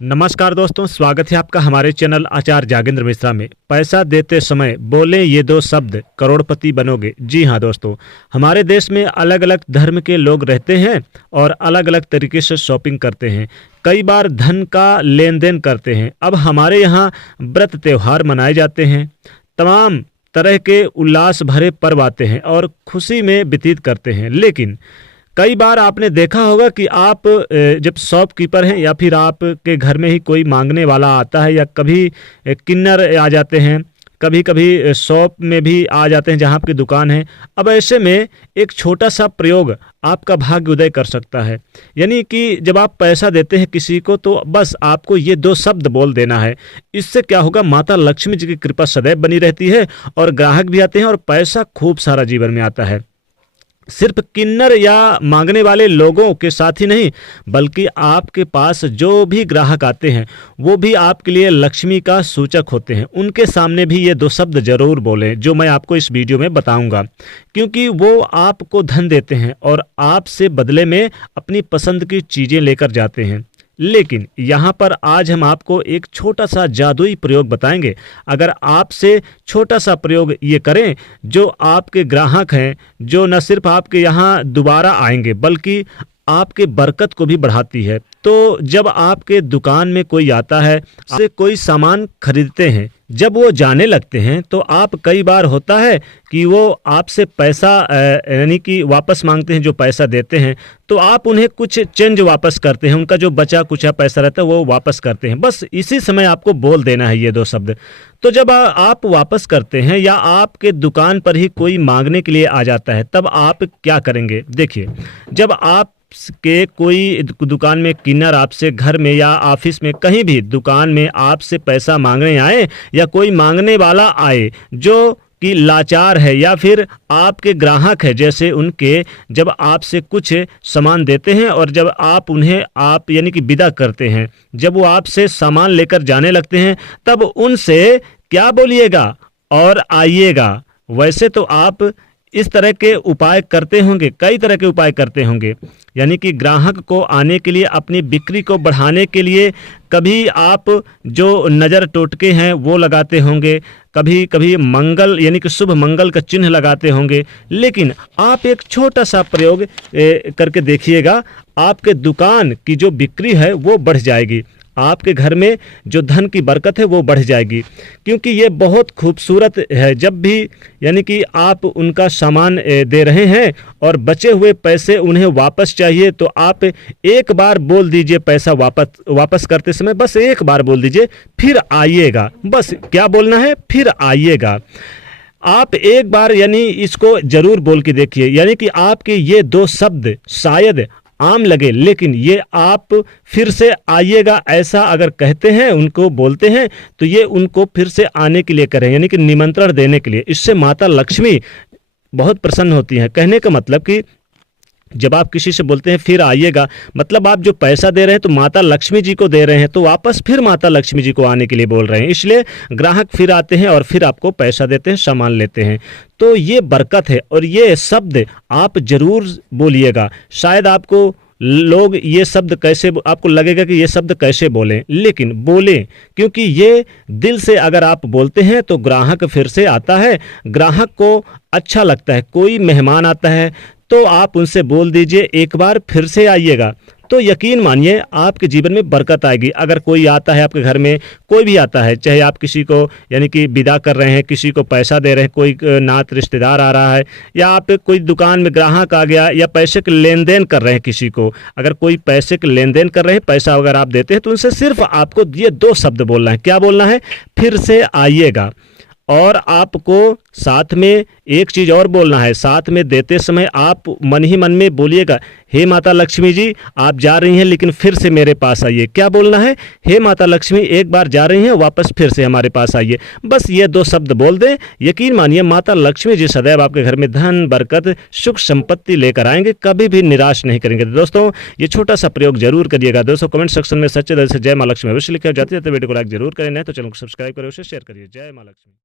नमस्कार दोस्तों, स्वागत है आपका हमारे चैनल आचार्य जागेंद्र मिश्रा में। पैसा देते समय बोले ये दो शब्द, करोड़पति बनोगे। जी हाँ दोस्तों, हमारे देश में अलग अलग धर्म के लोग रहते हैं और अलग अलग तरीके से शॉपिंग करते हैं। कई बार धन का लेन देन करते हैं। अब हमारे यहाँ व्रत त्यौहार मनाए जाते हैं, तमाम तरह के उल्लास भरे पर्व आते हैं और खुशी में व्यतीत करते हैं। लेकिन कई बार आपने देखा होगा कि आप जब शॉपकीपर हैं या फिर आपके घर में ही कोई मांगने वाला आता है या कभी किन्नर आ जाते हैं, कभी कभी शॉप में भी आ जाते हैं जहां आपकी दुकान है। अब ऐसे में एक छोटा सा प्रयोग आपका भाग्य उदय कर सकता है। यानी कि जब आप पैसा देते हैं किसी को तो बस आपको ये दो शब्द बोल देना है। इससे क्या होगा, माता लक्ष्मी जी की कृपा सदैव बनी रहती है और ग्राहक भी आते हैं और पैसा खूब सारा जीवन में आता है। सिर्फ किन्नर या मांगने वाले लोगों के साथ ही नहीं, बल्कि आपके पास जो भी ग्राहक आते हैं वो भी आपके लिए लक्ष्मी का सूचक होते हैं। उनके सामने भी ये दो शब्द जरूर बोलें जो मैं आपको इस वीडियो में बताऊंगा, क्योंकि वो आपको धन देते हैं और आपसे बदले में अपनी पसंद की चीज़ें लेकर जाते हैं। लेकिन यहाँ पर आज हम आपको एक छोटा सा जादुई प्रयोग बताएंगे। अगर आपसे छोटा सा प्रयोग ये करें, जो आपके ग्राहक हैं, जो न सिर्फ आपके यहाँ दोबारा आएंगे बल्कि आपके बरकत को भी बढ़ाती है। तो जब आपके दुकान में कोई आता है, आपसे कोई सामान खरीदते हैं, जब वो जाने लगते हैं तो आप कई बार होता है कि वो आपसे पैसा यानी कि वापस मांगते हैं। जो पैसा देते हैं तो आप उन्हें कुछ चेंज वापस करते हैं, उनका जो बचा कुचा पैसा रहता है वो वापस करते हैं। बस इसी समय आपको बोल देना है ये दो शब्द। तो जब आप वापस करते हैं या आपके दुकान पर ही कोई मांगने के लिए आ जाता है, तब आप क्या करेंगे? देखिए, जब आप के कोई दुकान में किन्नर आपसे घर में या ऑफिस में कहीं भी दुकान में आपसे पैसा मांगने आए या कोई मांगने वाला आए जो कि लाचार है या फिर आपके ग्राहक है, जैसे उनके जब आपसे कुछ सामान देते हैं और जब आप उन्हें आप यानी कि विदा करते हैं, जब वो आपसे सामान लेकर जाने लगते हैं, तब उनसे क्या बोलिएगा? और आइएगा। वैसे तो आप इस तरह के उपाय करते होंगे, कई तरह के उपाय करते होंगे, यानी कि ग्राहक को आने के लिए, अपनी बिक्री को बढ़ाने के लिए कभी आप जो नज़र टोटके हैं वो लगाते होंगे, कभी कभी मंगल यानी कि शुभ मंगल का चिन्ह लगाते होंगे। लेकिन आप एक छोटा सा प्रयोग करके देखिएगा, आपके दुकान की जो बिक्री है वो बढ़ जाएगी, आपके घर में जो धन की बरकत है वो बढ़ जाएगी। क्योंकि ये बहुत खूबसूरत है, जब भी यानी कि आप उनका सामान दे रहे हैं और बचे हुए पैसे उन्हें वापस चाहिए, तो आप एक बार बोल दीजिए पैसा वापस करते समय, बस एक बार बोल दीजिए, फिर आइएगा। बस क्या बोलना है? फिर आइएगा। आप एक बार यानी इसको जरूर बोल के देखिए। यानी कि आपके ये दो शब्द शायद आम लगे, लेकिन ये आप फिर से आइएगा ऐसा अगर कहते हैं, उनको बोलते हैं, तो ये उनको फिर से आने के लिए करें, यानी कि निमंत्रण देने के लिए। इससे माता लक्ष्मी बहुत प्रसन्न होती हैं। कहने का मतलब कि जब आप किसी से बोलते हैं फिर आइएगा, मतलब आप जो पैसा दे रहे हैं तो माता लक्ष्मी जी को दे रहे हैं, तो वापस फिर माता लक्ष्मी जी को आने के लिए बोल रहे हैं। इसलिए ग्राहक फिर आते हैं और फिर आपको पैसा देते हैं, सामान लेते हैं। तो ये बरकत है और ये शब्द आप जरूर बोलिएगा। शायद आपको लोग ये शब्द कैसे, आपको लगेगा कि ये शब्द कैसे बोलें, लेकिन बोलें, क्योंकि ये दिल से अगर आप बोलते हैं तो ग्राहक फिर से आता है, ग्राहक को अच्छा लगता है। कोई मेहमान आता है तो आप उनसे बोल दीजिए एक बार फिर से आइएगा, तो यकीन मानिए आपके जीवन में बरकत आएगी। अगर कोई आता है आपके घर में, कोई भी आता है, चाहे आप किसी को यानी कि विदा कर रहे हैं, किसी को पैसा दे रहे हैं, कोई नात रिश्तेदार आ रहा है, या आप कोई दुकान में ग्राहक आ गया, या पैसे के लेन देन कर रहे हैं किसी को, अगर कोई पैसे के लेन देन कर रहे हैं, पैसा अगर आप देते हैं, तो उनसे सिर्फ आपको ये दो शब्द बोलना है। क्या बोलना है? फिर से आइएगा। और आपको साथ में एक चीज़ और बोलना है, साथ में देते समय आप मन ही मन में बोलिएगा, हे माता लक्ष्मी जी, आप जा रही हैं लेकिन फिर से मेरे पास आइए। क्या बोलना है? हे माता लक्ष्मी, एक बार जा रही हैं, वापस फिर से हमारे पास आइए। बस ये दो शब्द बोल दें, यकीन मानिए माता लक्ष्मी जी सदैव आपके घर में धन, बरकत, सुख संपत्ति लेकर आएंगे, कभी भी निराश नहीं करेंगे। तो दोस्तों, ये छोटा सा प्रयोग जरूर करिएगा। दोस्तों, कमेंट सेक्शन में सच्चे दिल से जय माँ लक्ष्मी अवश्य लिखे। जाते जाते वीडियो को लाइक जरूर करें, नहीं तो चैनल को सब्सक्राइब करें, उसे शेयर करिए। जय माँ लक्ष्मी।